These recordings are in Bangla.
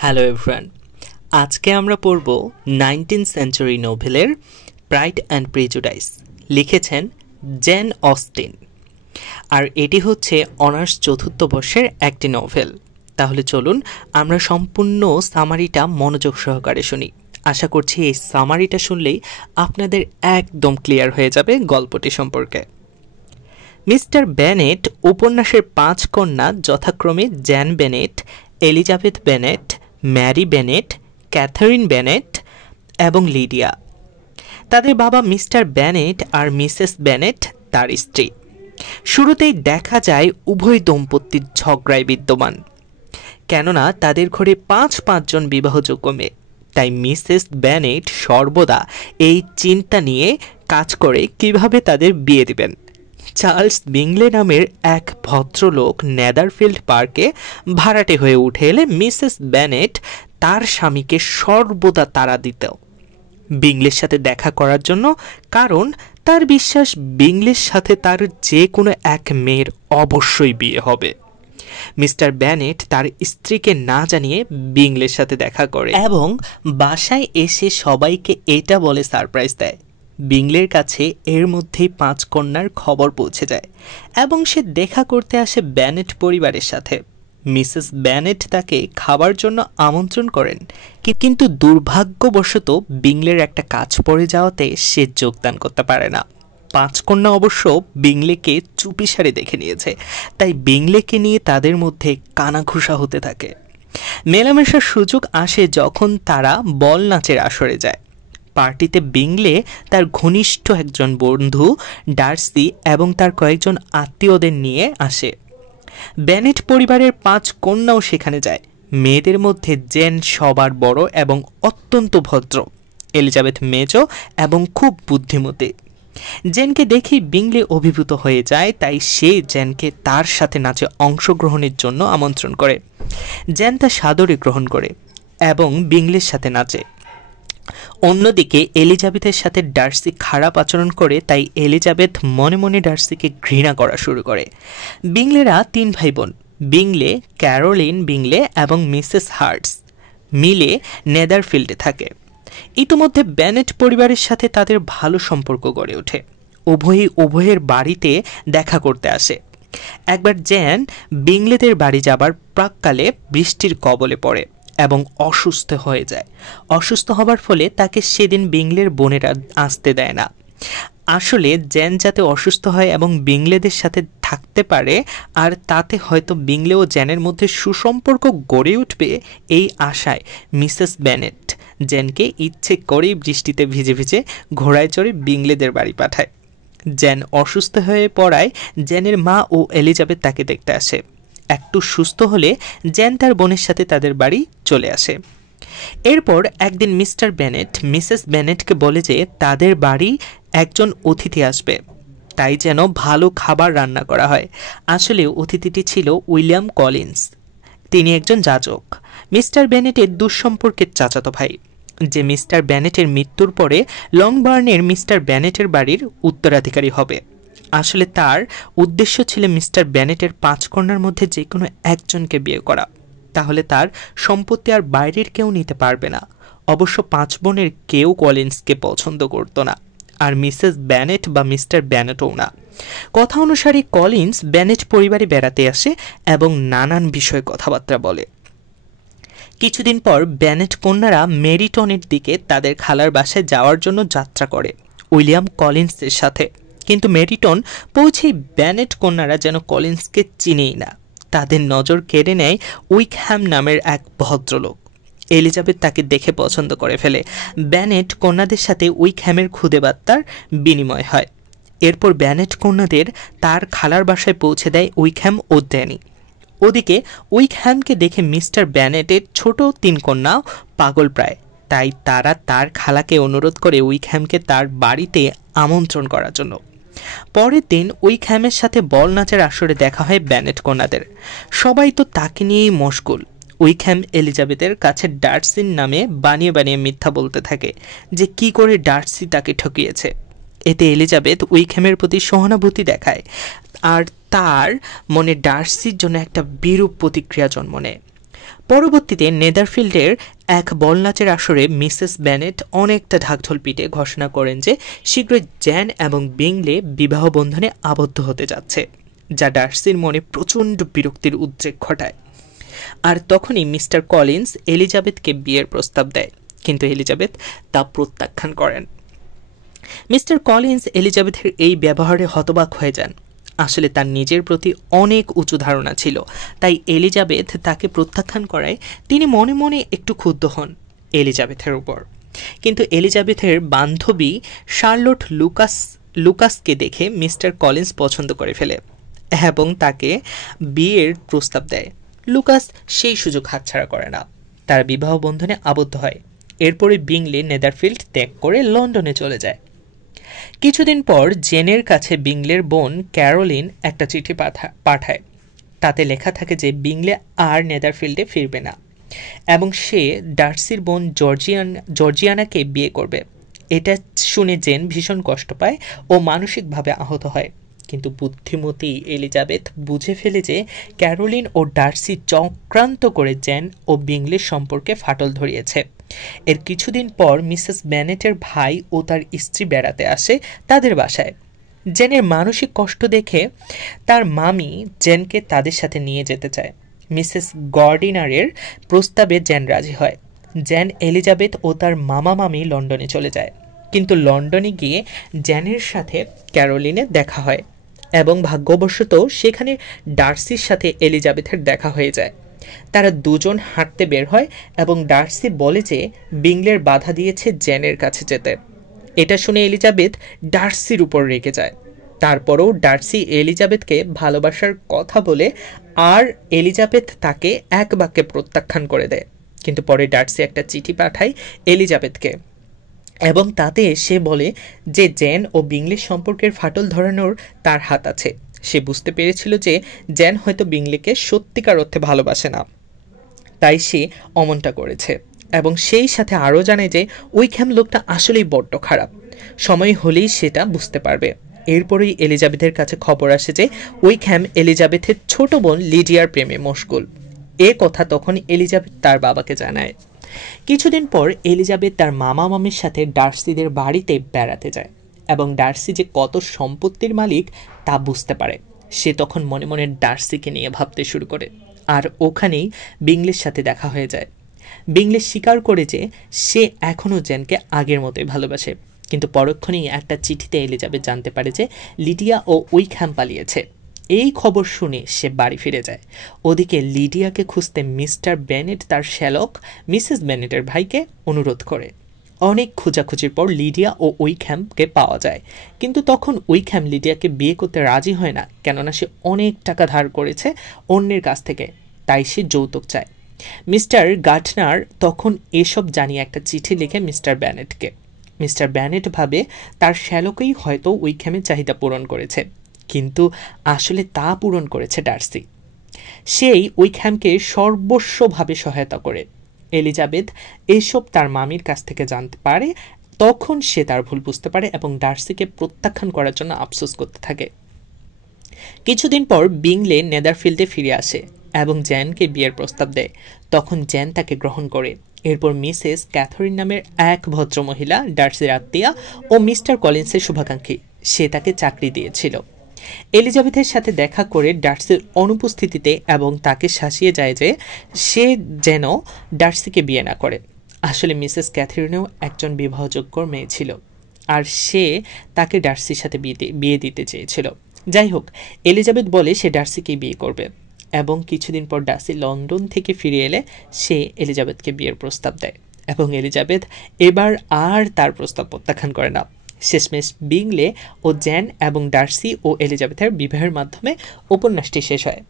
হ্যালো এভরিওয়ান, আজকে আমরা পড়ব 19th সেঞ্চুরি নোভেলের প্রাইড অ্যান্ড প্রেজুডাইস। লিখেছেন জেন অস্টিন, আর এটি হচ্ছে অনার্স চতুর্থ বর্ষের একটি নোভেল। তাহলে চলুন আমরা সম্পূর্ণ সামারিটা মনোযোগ সহকারে শুনি। আশা করছি এই সামারিটা শুনলেই আপনাদের একদম ক্লিয়ার হয়ে যাবে গল্পটি সম্পর্কে। মিস্টার বেনেট উপন্যাসের 5 কন্যা যথাক্রমে Jane Bennet, Elizabeth Bennet, Mary Bennet, Catherine Bennet এবং লিডিয়া। তাদের বাবা মিস্টার বেনেট আর মিসেস বেনেট তার স্ত্রী। শুরুতেই দেখা যায় উভয় দম্পতির ঝগড়ায় বিদ্যমান, কেননা তাদের ঘরে 5 জন বিবাহযোগ্য মেয়ে। তাই মিসেস বেনেট সর্বদা এই চিন্তা নিয়ে কাজ করে কিভাবে তাদের বিয়ে দিবেন। চার্লস বিংলে নামের এক ভদ্রলোক নেদারফিল্ড পার্কে ভাড়াটে হয়ে উঠে এলে মিসেস বেনেট তার স্বামীকে সর্বদা তাড়া দিত বিংলের সাথে দেখা করার জন্য, কারণ তার বিশ্বাস বিংলের সাথে তার যে কোনো এক মেয়ের অবশ্যই বিয়ে হবে। মিস্টার বেনেট তার স্ত্রীকে না জানিয়ে বিংলের সাথে দেখা করে এবং বাসায় এসে সবাইকে এটা বলে সারপ্রাইজ দেয়। বিংলের কাছে এর মধ্যেই 5 কন্যার খবর পৌঁছে যায় এবং সে দেখা করতে আসে বেনেট পরিবারের সাথে। মিসেস বেনেট তাকে খাবার জন্য আমন্ত্রণ করেন, কিন্তু দুর্ভাগ্যবশত বিংলের একটা কাজ পড়ে যাওয়াতে সে যোগদান করতে পারে না। 5 কন্যা অবশ্য বিংলেকে চুপিসারে দেখে নিয়েছে, তাই বিংলেকে নিয়ে তাদের মধ্যে কানাঘুষা হতে থাকে। মেলামেশার সুযোগ আসে যখন তারা বল নাচের আসরে যায়। পার্টিতে বিংলে তার ঘনিষ্ঠ একজন বন্ধু ডার্সি এবং তার কয়েকজন আত্মীয়দের নিয়ে আসে। বেনেট পরিবারের 5 কন্যাও সেখানে যায়। মেয়েদের মধ্যে জেন সবার বড় এবং অত্যন্ত ভদ্র, এলিজাবেথ মেজো এবং খুব বুদ্ধিমতী। জেনকে দেখে বিংলে অভিভূত হয়ে যায়, তাই সে জেনকে তার সাথে নাচে অংশগ্রহণের জন্য আমন্ত্রণ করে। জেন তা সাদরে গ্রহণ করে এবং বিংলের সাথে নাচে। অন্যদিকে এলিজাবেথের সাথে ডার্সি খারাপ আচরণ করে, তাই এলিজাবেথ মনে মনে ডার্সিকে ঘৃণা করা শুরু করে। বিংলেরা 3 ভাই বোন, বিংলে, ক্যারোলিন বিংলে এবং মিসেস হার্টস মিলে নেদারফিল্ডে থাকে। ইতিমধ্যে বেনেট পরিবারের সাথে তাদের ভালো সম্পর্ক গড়ে ওঠে। উভয়ের বাড়িতে দেখা করতে আসে। একবার জেন বিংলেদের বাড়ি যাবার প্রাক্কালে বৃষ্টির কবলে পড়ে এবং অসুস্থ হয়ে যায়। অসুস্থ হবার ফলে তাকে সেদিন বিংলের বোনেরা আসতে দেয় না। আসলে জেন যাতে অসুস্থ হয় এবং বিংলেদের সাথে থাকতে পারে, আর তাতে হয়তো বিংলে ও জেনের মধ্যে সুসম্পর্ক গড়ে উঠবে, এই আশায় মিসেস বেনেট জেনকে ইচ্ছে করেই বৃষ্টিতে ভিজে ভিজে ঘোড়ায় চড়ে বিংলেদের বাড়ি পাঠায়। জেন অসুস্থ হয়ে পড়ায় জেনের মা ও এলিজাবেথ তাকে দেখতে আসে। একটু সুস্থ হলে জেন তার বোনের সাথে তাদের বাড়ি চলে আসে। এরপর একদিন মিস্টার বেনেট মিসেস বেনেটকে বলে যে তাদের বাড়ি একজন অতিথি আসবে, তাই যেন ভালো খাবার রান্না করা হয়। আসলে অতিথিটি ছিল উইলিয়াম কলিন্স। তিনি একজন যাজক, মিস্টার বেনেটের দুঃসম্পর্কের চাচাতো ভাই, যে মিস্টার বেনেটের মৃত্যুর পরে লংবার্নের মিস্টার বেনেটের বাড়ির উত্তরাধিকারী হবে। আসলে তার উদ্দেশ্য ছিল মিস্টার বেনেটের 5 কন্যার মধ্যে যে কোনো একজনকে বিয়ে করা, তাহলে তার সম্পত্তি আর বাইরের কেউ নিতে পারবে না। অবশ্য 5 বোনের কেউ কলিন্সকে পছন্দ করত না, আর মিসেস বেনেট বা মিস্টার বেনেটও না। কথা অনুসারে কলিন্স বেনেট পরিবারে বেড়াতে আসে এবং নানান বিষয়ে কথাবার্তা বলে। কিছুদিন পর বেনেট কন্যারা মেরিটনের দিকে তাদের খালার বাসায় যাওয়ার জন্য যাত্রা করে উইলিয়াম কলিন্সের সাথে, কিন্তু মেরিটন পৌঁছেই বেনেট কন্যারা যেন কলিন্সকে চিনেই না। তাদের নজর কেড়ে নেয় উইকহ্যাম নামের এক ভদ্রলোক। এলিজাবেথ তাকে দেখে পছন্দ করে ফেলে। বেনেট কন্যাদের সাথে উইকহ্যামের খুদে বার্তার বিনিময় হয়। এরপর বেনেট কন্যাদের তার খালার বাসায় পৌঁছে দেয় উইকহ্যাম ও ড্যানি। ওদিকে উইকহ্যামকে দেখে মিস্টার বেনেটের ছোট 3 কন্যা পাগল প্রায়, তাই তারা তার খালাকে অনুরোধ করে উইকহ্যামকে তার বাড়িতে আমন্ত্রণ করার জন্য। পরের দিন উইকহ্যামের সাথে বল নাচের আসরে দেখা হয় বেনেট কন্যাদের। সবাই তো তাকে নিয়েই মশগুল। উইকহ্যাম এলিজাবেথের কাছে ডার্সির নামে বানিয়ে বানিয়ে মিথ্যা বলতে থাকে যে কি করে ডার্সি তাকে ঠকিয়েছে। এতে এলিজাবেথ উইকহ্যামের প্রতি সহানুভূতি দেখায়, আর তার মনে ডার্সির জন্য একটা বিরূপ প্রতিক্রিয়া জন্ম নেয়। পরবর্তীতে নেদারফিল্ডের এক বল নাচের আসরে মিসেস বেনেট অনেকটা ঢাকঢোল পিটে ঘোষণা করেন যে শীঘ্রই জ্যান এবং বিংলে বিবাহ বন্ধনে আবদ্ধ হতে যাচ্ছে, যা ডার্সির মনে প্রচণ্ড বিরক্তির উদ্রেক ঘটায়। আর তখনই মিস্টার কলিন্স এলিজাবেথকে বিয়ের প্রস্তাব দেয়, কিন্তু এলিজাবেথ তা প্রত্যাখ্যান করেন। মিস্টার কলিন্স এলিজাবেথের এই ব্যবহারে হতবাক হয়ে যান। আসলে তার নিজের প্রতি অনেক উঁচু ধারণা ছিল, তাই এলিজাবেথ তাকে প্রত্যাখ্যান করায় তিনি মনে মনে একটু ক্ষুব্ধ হন এলিজাবেথের উপর। কিন্তু এলিজাবেথের বান্ধবী শার্লট লুকাসকে দেখে মিস্টার কলিন্স পছন্দ করে ফেলে এবং তাকে বিয়ের প্রস্তাব দেয়। লুকাস সেই সুযোগ হাতছাড়া করে না, তারা বিবাহ বন্ধনে আবদ্ধ হয়। এরপরে বিংলে নেদারফিল্ড ত্যাগ করে লন্ডনে চলে যায়। কিছুদিন পর জেনের কাছে বিংলের বোন ক্যারোলিন একটা চিঠি পাঠায়। তাতে লেখা থাকে যে বিংলে আর নেদারফিল্ডে ফিরবে না এবং সে ডার্সির বোন জর্জিয়ানাকে বিয়ে করবে। এটা শুনে জেন ভীষণ কষ্ট পায় ও মানসিকভাবে আহত হয়। কিন্তু বুদ্ধিমতী এলিজাবেথ বুঝে ফেলে যে ক্যারোলিন ও ডার্সি চক্রান্ত করে জেন ও বিংলের সম্পর্কে ফাটল ধরিয়েছে। এর কিছুদিন পর মিসেস বেনেটের ভাই ও তার স্ত্রী বেড়াতে আসে তাদের বাসায়। জেনের মানসিক কষ্ট দেখে তার মামি জেনকে তাদের সাথে নিয়ে যেতে চায়। মিসেস গর্ডিনারের প্রস্তাবে জেন রাজি হয়। জেন, এলিজাবেথ ও তার মামা মামি লন্ডনে চলে যায়, কিন্তু লন্ডনে গিয়ে জেনের সাথে ক্যারোলিনের দেখা হয় এবং ভাগ্যবশত সেখানে ডার্সির সাথে এলিজাবেথের দেখা হয়ে যায়। তারা দুজন হাঁটতে বের হয় এবং ডার্সি বলে যে বিংলের বাধা দিয়েছে জেনের কাছে যেতে। এটা শুনে এলিজাবেথ ডার্সির উপর রেগে যায়। তারপরও ডার্সি এলিজাবেথকে ভালোবাসার কথা বলে আর এলিজাবেথ তাকে এক বাক্যে প্রত্যাখ্যান করে দেয়। কিন্তু পরে ডার্সি একটা চিঠি পাঠায় এলিজাবেথকে এবং তাতে সে বলে যে জেন ও বিংলের সম্পর্কের ফাটল ধরানোর তার হাত আছে। সে বুঝতে পেরেছিল যে জেন হয়তো বিংলেকে সত্যিকার অর্থে ভালোবাসে না, তাই সে অমনটা করেছে। এবং সেই সাথে আরও জানে যে উইকহ্যাম লোকটা আসলেই বড্ড খারাপ। সময় হলেই সেটা বুঝতে পারবে। এরপরেই এলিজাবেথের কাছে খবর আসে যে উইকহ্যাম এলিজাবেথের ছোট বোন লিডিয়ার প্রেমে মশগুল। এ কথা তখন এলিজাবেথ তার বাবাকে জানায়। কিছুদিন পর এলিজাবেথ তার মামা মামির সাথে ডার্সিদের বাড়িতে বেড়াতে যায় এবং ডার্সি যে কত সম্পত্তির মালিক তা বুঝতে পারে। সে তখন মনে মনে ডার্সিকে নিয়ে ভাবতে শুরু করে। আর ওখানেই বিংলের সাথে দেখা হয়ে যায়। বিংলে স্বীকার করে যে সে এখনও জেনকে আগের মতোই ভালোবাসে, কিন্তু পরক্ষণেই একটা চিঠিতে এলিজাবেথ জানতে পারে যে লিডিয়া ও উইকহ্যাম পালিয়েছে। এই খবর শুনে সে বাড়ি ফিরে যায়। ওদিকে লিডিয়াকে খুঁজতে মিস্টার বেনেট তার শ্যালক মিসেস বেনেটের ভাইকে অনুরোধ করে। অনেক খোঁজাখুঁজির পর লিডিয়া ও উইকহ্যামকে পাওয়া যায়, কিন্তু তখন উইকহ্যাম লিডিয়াকে বিয়ে করতে রাজি হয় না, কেননা সে অনেক টাকা ধার করেছে অন্যের কাছ থেকে, তাই সে যৌতুক চায়। মিস্টার গার্টনার তখন এসব জানিয়ে একটা চিঠি লিখে মিস্টার বেনেটকে। মিস্টার বেনেট ভাবে তার শ্যালকই হয়তো উইকহ্যামের চাহিদা পূরণ করেছে, কিন্তু আসলে তা পূরণ করেছে ডার্সি। সেই উইকহ্যামকে সর্বস্বভাবে সহায়তা করে। এলিজাবেথ এসব তার মামির কাছ থেকে জানতে পারে। তখন সে তার ভুল বুঝতে পারে এবং ডার্সিকে প্রত্যাখ্যান করার জন্য আফসোস করতে থাকে। কিছুদিন পর বিংলে নেদারফিল্ডে ফিরে আসে এবং জ্যানকে বিয়ের প্রস্তাব দেয়। তখন জ্যান তাকে গ্রহণ করে। এরপর মিসেস ক্যাথরিন নামের এক ভদ্রমহিলা, ডার্সির আত্মীয়া ও মিস্টার কলিন্সের শুভাকাঙ্ক্ষী, সে তাকে চাকরি দিয়েছিল। এলিজাবেথের সাথে দেখা করে ডার্সির অনুপস্থিতিতে এবং তাকে শাসিয়ে যায় যে সে যেন ডার্সিকে বিয়ে না করে। আসলে মিসেস ক্যাথরিনও একজন বিবাহযোগ্য মেয়ে ছিল আর সে তাকে ডার্সির সাথে বিয়ে দিতে চেয়েছিল। যাই হোক, এলিজাবেথ বলে সে ডার্সিকে বিয়ে করবে এবং কিছুদিন পর ডার্সি লন্ডন থেকে ফিরে এলে সে এলিজাবেথকে বিয়ের প্রস্তাব দেয় এবং এলিজাবেথ এবার আর তার প্রস্তাব প্রত্যাখ্যান করে না। শেষমেশ বিংলে ও জ্যান এবং ডার্সি ও এলিজাবেথের বিবাহের মাধ্যমে উপন্যাসটি শেষ হয়।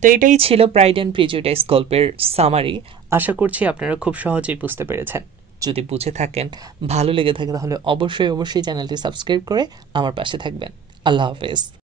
তো এটাই ছিল প্রাইড অ্যান্ড প্রিজুডিস গল্পের সামারি। আশা করছি আপনারা খুব সহজেই বুঝতে পেরেছেন। যদি বুঝে থাকেন, ভালো লেগে থাকে, তাহলে অবশ্যই চ্যানেলটি সাবস্ক্রাইব করে আমার পাশে থাকবেন। আল্লাহ হাফেজ।